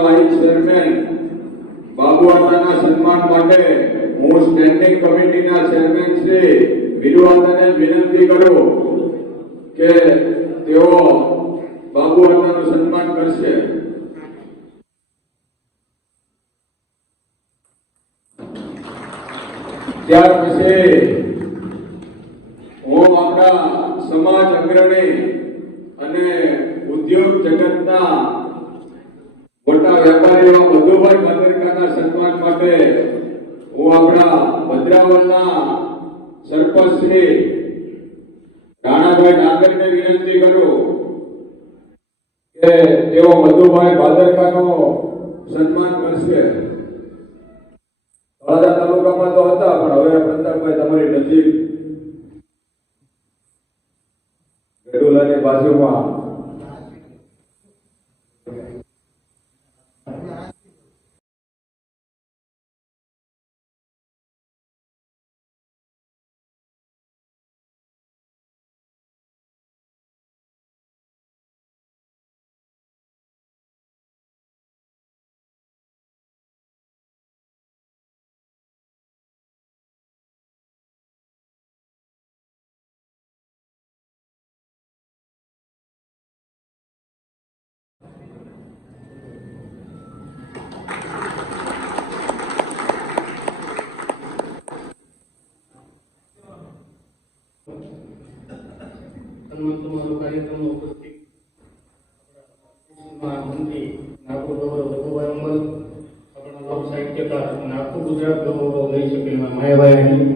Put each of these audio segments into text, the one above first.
Chairman બાબુઆતાના સન્માન માટે હું સ્ટેન્ડિંગ કમિટીના ચેરમેન શ્રી વિરુઆતાને વિનંતી કરું કે તેઓ બાબુઆતાનું સન્માન કરશે. ત્યાર પછી હું આપણા સમાજ અગ્રણી અને ઉદ્યોગ જગતના મોટા વેપારી એવા મધુભાઈ ભાદરકાના સન્માન માટે હું આપણા ભદ્રાવળના સરપંચ શ્રી રાણાભાઈ ડાંગરને વિનંતી કરું કે તેઓ મધુભાઈ ભાદરકાનો સન્માન કરશે. તળાજા તાલુકામાં તો હતા, પણ હવે પ્રતાપભાઈ તમારી નજીક ગઢોલાની બાજુમાં કાર્યક્રમ ઉપસ્થિત મંત્રી નાગપુર ગૌરવ રઘુભાઈ અંબલ, આપણા લોક સાહિત્યકાર અને આખું ગુજરાત ગૌરવ લઈ શકે એવા માયાભાઈ,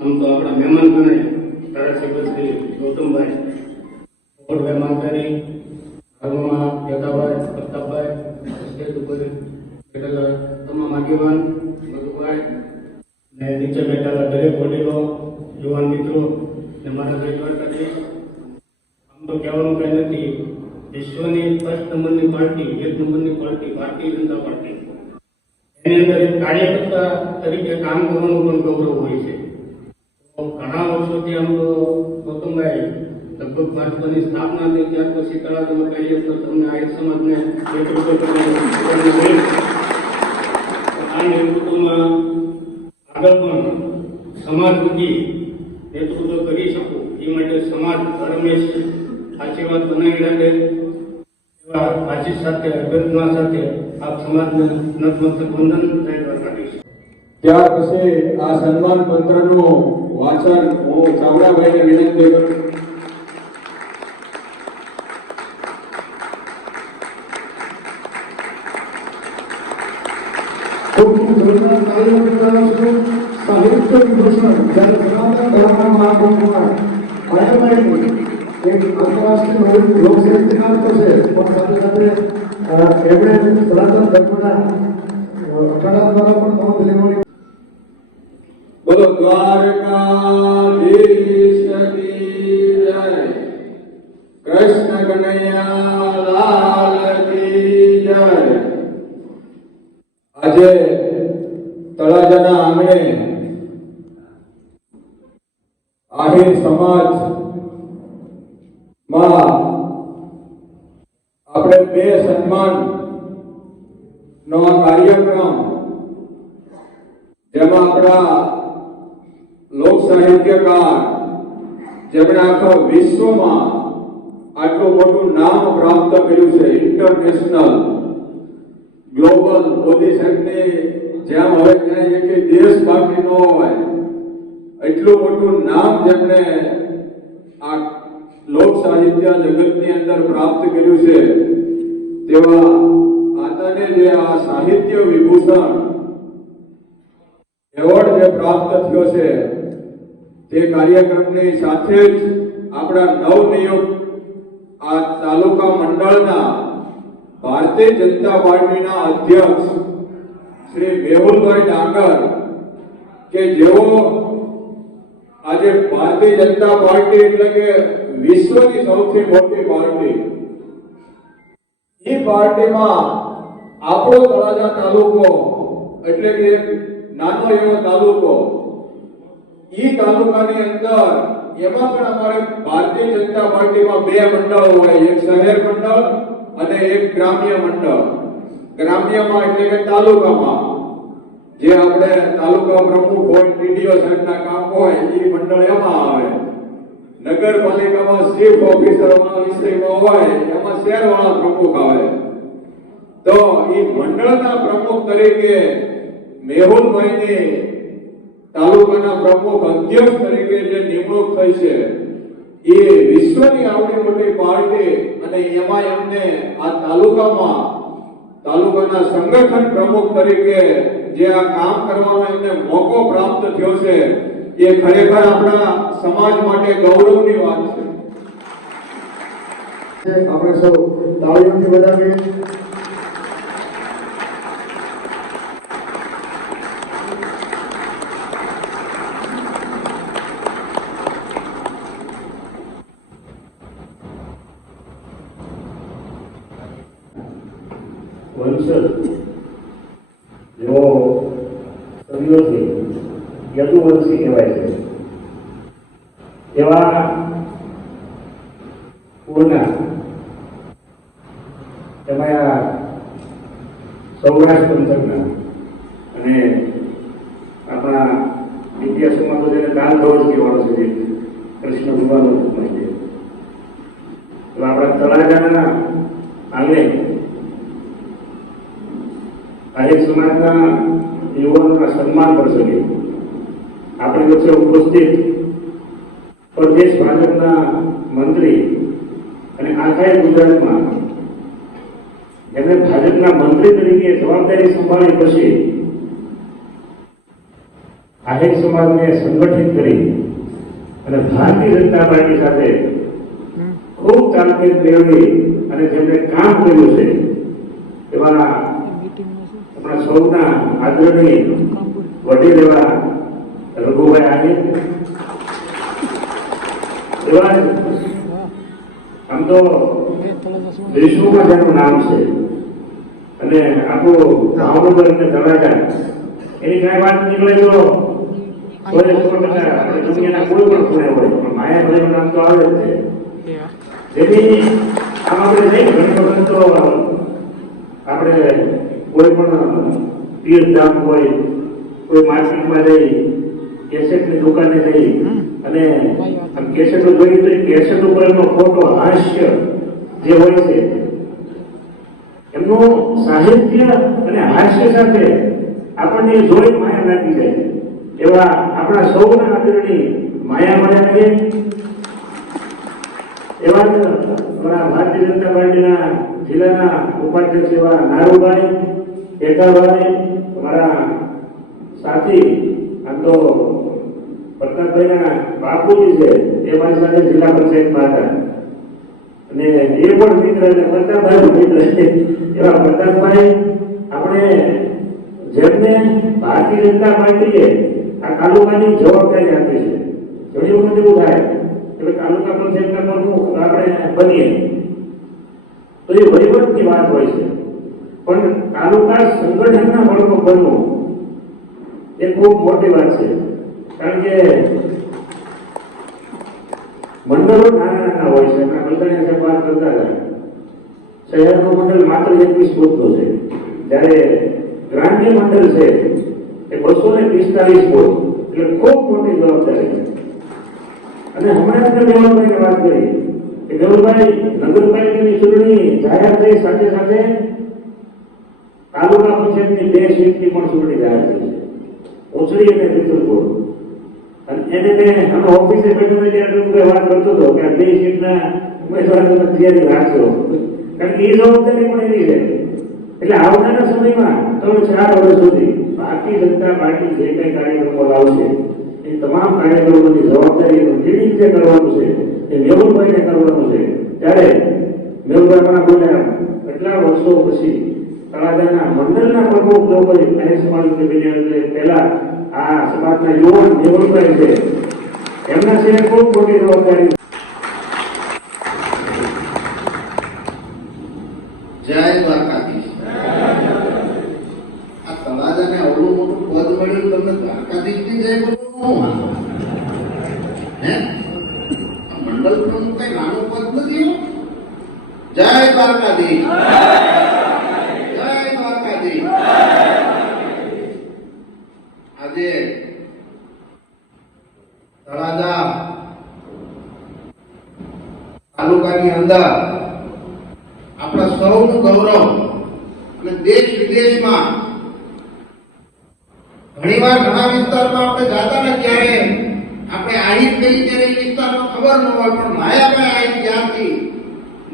આમ તો આપણા મહેમાન ગણાય ધારાસભ્ય શ્રી ગૌતમભાઈ, પોપટભાઈ માંગરી, હાલમાં યથાભાઈ, પ્રતાપભાઈ, સ્ટેજ ઉપર બેઠેલા તમામ આગેવાન મધુભાઈ ને નીચે બેઠેલા દરેક વડીલો, યુવાન મિત્રો ને મારા દ્વારકાધીશ. તો કહેવાનું કંઈ નથી, વિશ્વની ફર્સ્ટ નંબરની પાર્ટી, 1 નંબરની પાર્ટી ભારતીય જનતા પાર્ટી, એની અંદર એક કાર્યકર્તા તરીકે કામ કરવાનું પણ ગૌરવ હોય છે. તો ઘણા વર્ષોથી આમ તો ગૌતમભાઈ લગભગ ભાજપની સ્થાપના થઈ ત્યાર પછી તળાજામાં કહીએ તો તમને આહિર સમાજને નેતૃત્વ કરવાનું આ નેતૃત્વમાં આગળ પણ સમાજમુખી નેતૃત્વ કરી શકું એ માટે સમાજ હંમેશ આશીર્વાદ બનાવી રાખે એવા આશીષ સાથે અભ્યર્થના સાથે આપ સમાજને નતમસ્તક વંદન કરીશ. ત્યાર પછી આ સન્માન પત્રનું વાંચન હું ચાવડાભાઈને વિનંતી કરું. સાહિત્ય વિભૂષણ જ્યારે સનાતન ધર્મના મહાપુરુષ એક આંતરરાષ્ટ્રીય લોક સાહિત્યકાર તો છે, પણ સાથે સાથે એમણે સનાતન ધર્મના અખાડા દ્વારા પણ નોંધ લેવાની. બોલો દ્વારકાધીશ કી જય, કૃષ્ણ કનૈયા લાલ કી જય. આજે તળાજાના આંગણે આહિર સમાજ માં આપણે 2 સન્માન નો કાર્યક્રમ, જેમાં આપણા લોક સાહિત્યકાર જેમણે આખા વિશ્વમાં આટલું મોટું નામ પ્રાપ્ત કર્યું છે, ઇન્ટરનેશનલ ગ્લોબલ, મોદી સાહેબની જેમ હવે ક્યાંય એક દેશ બાકી ન હોય એટલું મોટું નામ જેમણે આ લોક સાહિત્ય જગતની અંદર પ્રાપ્ત કર્યું છે, તેવા આતાને જે આ સાહિત્ય વિભૂષણ એવોર્ડ જે પ્રાપ્ત થયો છે, તે કાર્યક્રમની સાથે જ આપણા નવનિયુક્ત આ તાલુકા મંડળના ભારતીય જનતા પાર્ટીના અધ્યક્ષ શ્રી મેહુલભાઈ ડાંગર, કે જેઓ આજે ભારતીય જનતા પાર્ટી એટલે કે વિશ્વની સૌથી મોટી પાર્ટી, એ પાર્ટીમાં આપણો તળાજા તાલુકો એટલે કે નાનો એવો તાલુકો, એ તાલુકાની અંદર એમાં પણ અમારે ભારતીય જનતા પાર્ટીમાં 2 મંડળો હોય, એક શહેર મંડળ અને એક ગ્રામ્ય મંડળ. ગ્રામ્યમાં એટલે કે તાલુકામાં જે આપણે તાલુકા પ્રમુખ હોય, ટીડીઓ સાહેબના કામ હોય એ મંડળ એમાં આવે. નગરપાલિકામાં ચીફ ઓફિસર વાળા વિષયમાં હોય એમાં શહેરવાળા પ્રમુખ આવે. તો એ મંડળના પ્રમુખ તરીકે મેહુલભાઈની તાલુકાના પ્રમુખ અધ્યક્ષ તરીકે જે નિમણૂક થઈ છે એ વિશ્વની આવડી મોટી પાર્ટી, અને એમાં એમને આ તાલુકાના સંગઠન પ્રમુખ તરીકે જે આ કામ કરવાનો એમને મોકો પ્રાપ્ત થયો છે એ ખરેખર આપણા સમાજ માટે ગૌરવની વાત છે. આપણે સૌ તાળીઓથી વધાવીએ. વંશજ જેઓ સદીઓથી યદુવંશી કહેવાય છે એવા પૂર્ણા એમાં આ સૌરાષ્ટ્ર પંથકના અને આપણા ઇતિહાસમાં તો જેને દાન ગૌરવ કહેવાનો છે કૃષ્ણ ભગવાનનો હુકમ છે. તો આપણા તળાજાના આંગણે આહિર સમાજના યુવાનોના સન્માન પ્રસંગે આપણી વચ્ચે ઉપસ્થિત પ્રદેશ ભાજપના મંત્રી અને આખા ગુજરાતમાં જેમણે ભાજપના મંત્રી તરીકે જવાબદારી સંભાળી પછી આહિર સમાજને સંગઠિત કરી અને ભારતીય જનતા પાર્ટી સાથે ખૂબ તાલમેલ મેળવી અને જેમણે કામ કર્યું છે એવા આપણા સૌના આદરણીય વડીલ એવા રઘુભાઈ આહિર, એવા આમ તો વિશ્વમાં જેનું નામ છે અને આપણું ભાવનગર અને તળાજા એની કાંઈ વાત નીકળે તો દુનિયાના કોઈ પણ ખૂણે હોય પણ માયાભાઈનું નામ તો આવે જ છે. જેની આમ આપણે નહીં ઘણી વખત તો આપણે કોઈ પણ તીર્થધામ હોય, કોઈ માર્કેટમાં જઈ, કેસેટની દુકાને જઈ અને કેસેટો જોઈ તો કેસેટ ઉપર એનો ફોટો હાસ્ય જે હોય છે એમનું સાહિત્ય અને હાસ્ય સાથે આપણને જોઈ માયા લાગી જાય એવા આપણા સૌના આદરણી માયાભાઈ એવા આપણા ભારતીય જનતા પાર્ટીના જિલ્લાના ઉપાધ્યક્ષ એવા નારુભાઈ, કેતાભાઈ, અમારા સાથી આમ તો પ્રતાપભાઈના બાપુજી છે એ મારી સાથે જિલ્લા પંચાયતમાં હતા અને એ પણ મિત્ર અને પ્રતાપભાઈ મિત્ર એવા પ્રતાપભાઈ આપણે જેમને ભારતીય જનતા પાર્ટીએ આ તાલુકાની જવાબદારી આપી છે. ઘણી વખત એવું થાય કે તાલુકા પંચાયતના પ્રમુખ આપણે બનીએ તો એ વહીવટની વાત હોય છે, પણ તાલુકા સંગઠનના પ્રમુખ બનવું એ ખૂબ મોટી વાત છે. કારણ કે મંડળો નાના નાના હોય છે. આપણા કલ્યાણ સાહેબ વાત કરતા હતા શહેરનું મંડળ માત્ર 21 પોતનું છે, જ્યારે ગ્રામ્ય મંડળ છે એ 245 પોત, એટલે ખૂબ મોટી જવાબદારી છે. અને હમણાં જ મેહુલભાઈને વાત કરી કે મેહુલભાઈ નગરપાલિકાની ચૂંટણી જાહેર થઈ સાથે સાથે તાલુકા પંચાયતની 2 સીટની પણ ચૂંટણી જાહેર થઈ છે, ઓછડી અને વિક્રમપુર. અને એને મેં અમે ઓફિસે બેઠો ત્યારે વાત કરતો હતો કે આ 2 સીટના ઉમેદવારોની તૈયારી રાખજો, કારણ કે એ જવાબદારી પણ એની છે. એટલે આવનારા સમયમાં 3-4 વર્ષ સુધી ભારતીય જનતા પાર્ટી જે કંઈ કાર્યક્રમો લાવશે એ તમામ કાર્યક્રમોની જવાબદારી કેવી રીતે કરવાનું છે એ મેહુલભાઈને કરવાનું છે. ત્યારે મેહુલભાઈ પણ બોલ્યા એટલા વર્ષો પછી તળાજાના મંડળના પ્રમુખ લોકો આહિર સમાજની બન્યા પહેલા આ સમાજના યુવાન મેહુલભાઈ છે એમના છે ખૂબ મોટી જવાબદારી. જય દ્વારકાધીશ. આ તળાજાને અવળું મોટું પદ મળ્યું તમને દ્વારકાધીશ ની જય બોલવું હે? આ મંડળ પ્રમુખ કઈ નાનું પદ નથી. જય દ્વારકાધીશ. જય દ્વારકાધીશ. કી આજે તળાજા તાલુકાની અંદર આપણા સૌનું ગૌરવ અને દેશ વિદેશમાં ઘણીવાર ઘણા વિસ્તારમાં આપણે જાતા ને ત્યારે આપણે આહિર કરી ત્યારે એ વિસ્તારમાં ખબર ન હોય, પણ માયાભાઈ આહિર જ્યાંથી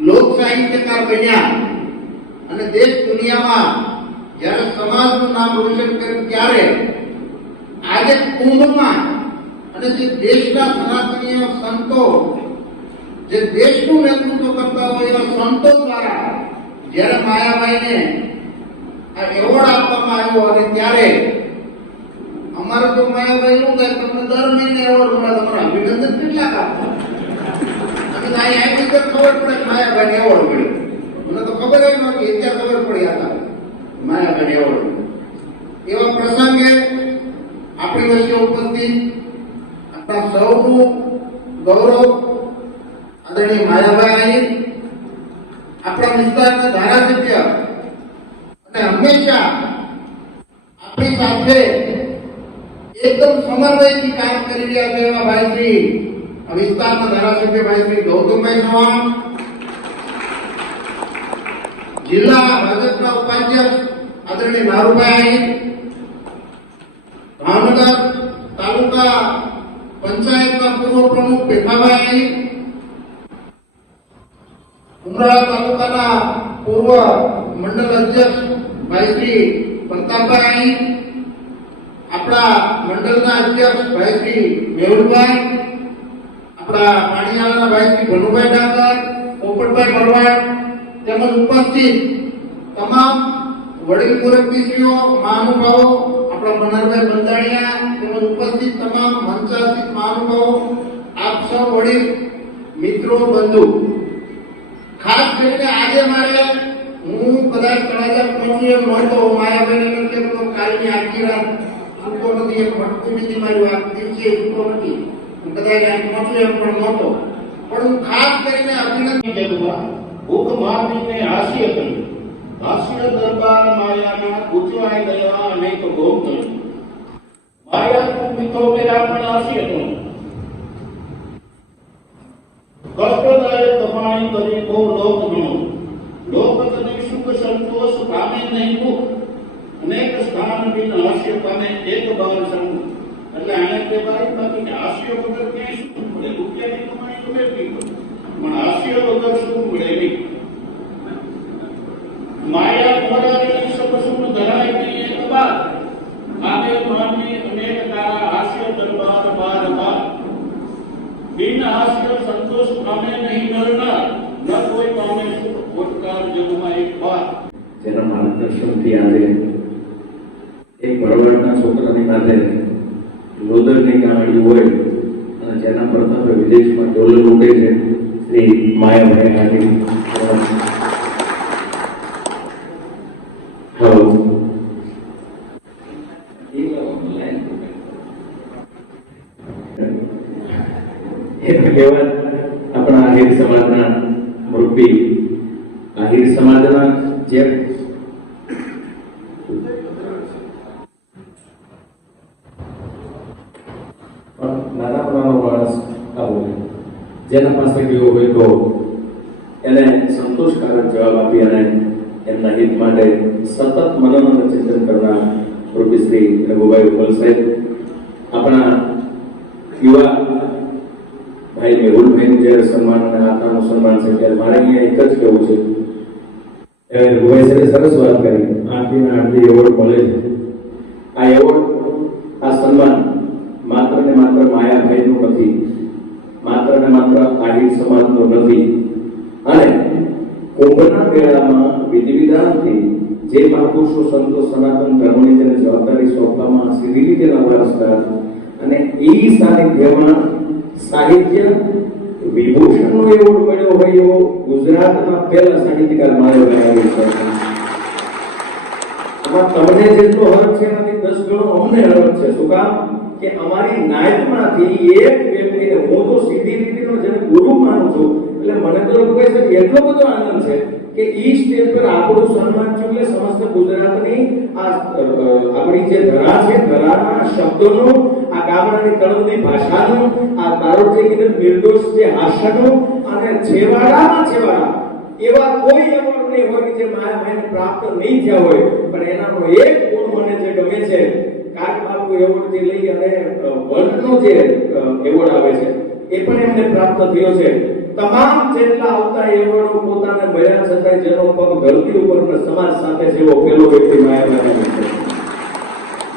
લોક સાહિત્યકાર બન્યા અને દેશ દુનિયામાં જ્યારે સમાજનું નામ રોશન કર્યું ત્યારે આજે કુંભમાં અને જે દેશના સનાતનીય સંતો જે દેશનું નેતૃત્વ કરતા હોય એવા સંતો દ્વારા જ્યારે માયાભાઈને આ એવોર્ડ આપવામાં આવ્યો અને ત્યારે અમારે તો માયાભાઈ નું કહે તમને દર મહિને એવોર્ડ મળે, તમારા અભિનંદન કેટલા આપતા અને અહીં આવી તો ખબર પડે માયાભાઈ એવોર્ડ મળ્યો. મને તો ખબર જ નહોતી, અત્યારે ખબર પડી હતા માયાભાઈ એવોર્ડ. એવા પ્રસંગે આપણી વચ્ચે ઉપસ્થિત આપણા સૌનું ગૌરવ આદરણીય માયાભાઈ આપણા વિસ્તારના ધારાસભ્ય અને હંમેશા આપણી સાથે એકદમ સમન્વયથી કામ કરી રહ્યા છે એવા ભાઈ શ્રી વિસ્તારના ધારાસભ્ય ભાઈ શ્રી ગૌતમભાઈ ચૌહાણ, જિલ્લા ભાજપના ઉપાધ્યક્ષ આદરણીય નારુભાઈ, ભાવનગર તાલુકા પંચાયતના પૂર્વ પ્રમુખ ભેખાભાઈ, ઉમરાળા તાલુકાના પૂર્વ મંડળ અધ્યક્ષ ભાઈ શ્રી પ્રતાપભાઈ, આપણા મંડળના અધ્યક્ષ ભાઈ શ્રી મેહુલભાઈ, આપણા પાણીયાળાના ભાઈ શ્રી ભનુભાઈ ડાકર, પોપટભાઈ ભરવાડ તેમજ ઉપસ્થિત તમામ વડીલ મુરબ્બીશ્રીઓ, મહાનુભાવો, આપણા મનહરભાઈ બંધાણીયા તેમજ ઉપસ્થિત તમામ મંચાસીત મહાનુભાવો, આપ સૌ વડીલ મિત્રો, બંધુ, ખાસ કરીને આજે મારે હું કદાચ તળાજા પહોંચ્યું એમ નહોતો, માયાભાઈને કે કાલની આખી રાત સૂતો નથી, એક ભટકું નથી મારી આ દિવસે સૂતો નથી, હું કદાચ અહીં પહોંચ્યું એમ પણ નહોતો, પણ હું ખાસ કરીને અભિનંદન ભૂખ મારને હાસ્ય કર્યું, હાસ્ય દરબાર માયાના ગુચવાઈ ગયા અનેક ગોમતણ, માયા તું મીઠો મેરા પણ હાસ્ય કર્યું, કષ્ટદાયક દબાણી કરી બહુ લોક ગણો, લોક તને સુખ સંતોષ પામે નહીં ભૂખ, અનેક સ્થાન બિન હાસ્ય પામે એક બાર સંગ. એટલે આને કહેવાય બાકી હાસ્ય વગર ક્યાંય સુખ મળે, રૂપિયાની કમાણી તો મેળવી પણ હાસ્ય વગર સુખ મળે નહીં. માયા મોરારી સબ સુખ ધરાય નહીં એક બાર, આને માનવી અનેક તારા હાસ્ય દરબાર બાર બાર, બિન હાસ્ય સંતોષ પામે નહીં નરના, ન કોઈ પામે સુખ ભૂતકાળ જગમાં એક વાર. જેના માર્ગદર્શનથી આજે એક ભરવાડના છોકરાની સાથે લોદરની ગાડી હોય અને જેના પ્રતાપે વિદેશમાં ડોલર ઉડે છે શ્રી માયાભાઈ આહિર. હેલો એક કહેવત આપણા આહિર સમાજના મુરબ્બી, આહિર સમાજના જે નાના માણસ આવો જેના પાસે ગયો હોય તો એને સંતોષકારક જવાબ આપી અને એમના હિત માટે સતત મનન અને ચિંતન કરનાર મુરબ્બી શ્રી રઘુભાઈ ઉમલ સાહેબ, આપણા યુવા ભાઈ મેહુલભાઈનું જ્યારે સન્માન અને આત્માનું સન્માન છે ત્યારે મારે અહીંયા એક જ કહેવું છે, રઘુભાઈ સાહેબે સરસ વાત કરી, આરતી એવોર્ડ મળે છે. આ એવોર્ડ, આ સન્માન માત્ર ને માત્ર માયાભાઈનું નથી, માત્ર ને માત્ર આહિર સમાજનું નથી, અને કુંભના મેળામાં વિધિ વિધાનથી જે મહાપુરુષો સંતો સનાતન ધર્મની જેને જવાબદારી સોંપવામાં સીધી રીતેના વારસદાર અને એ સાનિધ્યમાં સાહિત્ય વિભૂષણનો એવોર્ડ મળ્યો હોય એવો ગુજરાતના પહેલા સાહિત્યકાર માયાભાઈ છે. આમાં તમને જેટલો હરખ છે એનાથી 10 ગણો અમને હરખ છે. શું કામ કે અમારી નાયકમાંથી એક વ્યક્તિને, હું તો સીધી રીતેનો જેને ગુરુ માનું છું, એટલે મને તો લોકો કહે છે કે એટલો બધો આનંદ છે કે ઈ સ્ટેજ પર આપણું સન્માન થયું એટલે સમસ્ત ગુજરાતની આપણી જે ધરા છે ધરાના શબ્દોનું, આ ગામડાની તળપદી ભાષાનું, આ તારોડ જે કીધું નિર્દોષ જે હાસ્યનું અને છેવાડામાં છેવાડા એવા કોઈ એવોર્ડ નહીં હોય કે જે માયાભાઈને પ્રાપ્ત નહીં થયા હોય, પણ એનાનો એક ગુણ મને જે ગમે છે, કાકબાપુ એવોર્ડ થી લઈ અને વર્લ્ડનો જે એવોર્ડ આવે છે એ પણ એમને પ્રાપ્ત થયો છે. તમામ જેટલા આવતા એવોર્ડ પોતાને મળ્યા છતાંય જેનો પગ ધરતી ઉપર અને સમાજ સાથે જેવો પેલો વ્યક્તિ માયાભાઈ છે.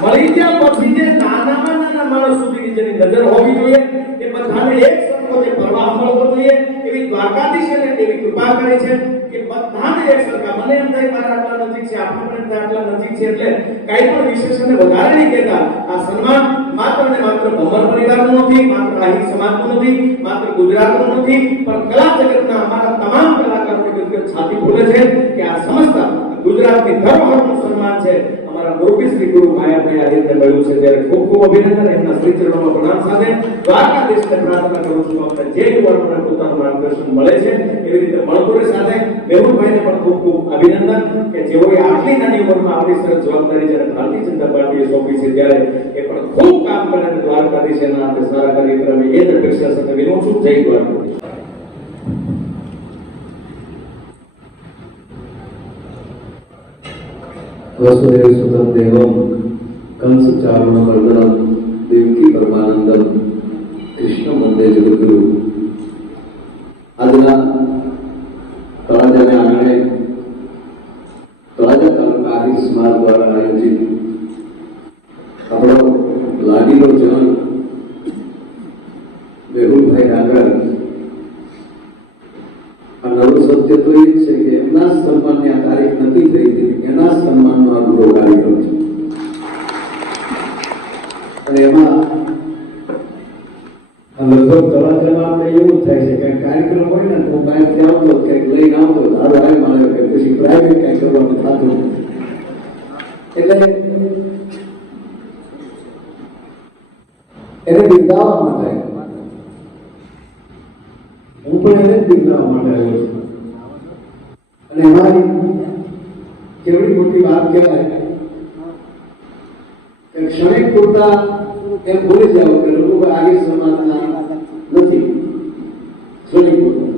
મળી ગયા પછી જે નાનામાં નાના માણસ સુધીની જેની નજર હોવી જોઈએ એ બધાને એક સરખો જે પ્રવાહ મળવો જોઈએ એવી દ્વારકાધીશે ને એવી કૃપા કરી છે કે બધાને એક સરખા. મને એમ થાય મારા આટલા નજીક છે, આપણે પણ આટલા નજીક છે એટલે કઈ પણ વિશેષને વધારે નહીં કહેતા. આ સન્માન માત્ર ને માત્ર ભમર પરિવારનું નથી, માત્ર આહિર સમાજનું નથી, માત્ર ગુજરાતનું નથી, પણ કલા જગતના અમારા તમામ કલાકારોની છાતી ફૂલે છે કે આ સમસ્ત ગુજરાતની ધરોહરનું સન્માન છે. અમારા મુરબ્બી શ્રી ગુરુ માયાભાઈ આહિરને મળ્યું છે ત્યારે ખૂબ ખૂબ અભિનંદન. એમના શ્રી ચરણોમાં પ્રણામ સાથે દ્વારકાધીશને પ્રાર્થના કરું છું આપણે જે યુવાનોને પોતાનું માર્ગદર્શન મળે છે એવી રીતે મળતું રહે. સાથે મેહુલભાઈને પણ ખૂબ ખૂબ અભિનંદન કે જેઓએ આટલી નાની ઉંમરમાં આપણી સરસ જવાબદારી જ્યારે ભારતીય જનતા પાર્ટીએ સોંપી છે ત્યારે એ પણ ખૂબ કામ કરે છે. દ્વારકાધીશ એના આપણે સારા કાર્યક્રમે એ જ અપેક્ષા સાથે વિનું છું. જય દ્વારકાધીશ. वसुदेव सुतं देवं कंस चारुणमर्दनं देवकी परमानंदम कृष्ण वंदे जगद्गुरु. આજના તળાજાને આંગણે તળાજા તાલુકા આદિ સમાજ દ્વારા આયોજિત આપણો લાડીનો જન્મ મેહુલભાઈ ડાંગર. આ નવું સત્ય તો એ છે કે એમના સન્માનની આ તારીખ નક્કી થઈ હતી, એના સન્માનનો આ પૂરો કાર્યક્રમ છે. અને એમાં લગભગ તળાજામાં આપણે એવું જ થાય છે કે કાર્યક્રમ હોય ને તો બહારથી આવતો કંઈક લઈને આવતો સારું આવે મારે કે પછી પ્રાઇવેટ કંઈક કરવાનું થતું. એટલે એને બિરદાવવા માટે હું પણ એને જ બિરદાવવા માટે આવ્યો છું. અને અમારી કેવડી મોટી વાત કહેવાય કે ક્ષણિક પૂરતા એમ ભૂલી જાવ કે લોકો આગે સમાજના નથી, ક્ષણિક પૂરતા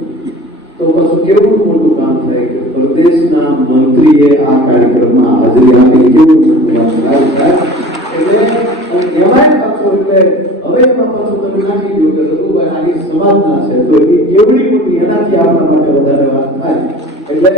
તો પાછું કેવું મોટું કામ થાય કે પ્રદેશના મંત્રીએ આ કાર્યક્રમમાં હાજરી આપી, કેવું મોટું કામ થાય. એટલે એમાંય પાછું એટલે હવે એમાં પાછું તમે નાખી દો કે રઘુભાઈ આગે સમાજના છે તો એ કેવડી મોટી એનાથી આપણા માટે વધારે વાત થાય. એટલે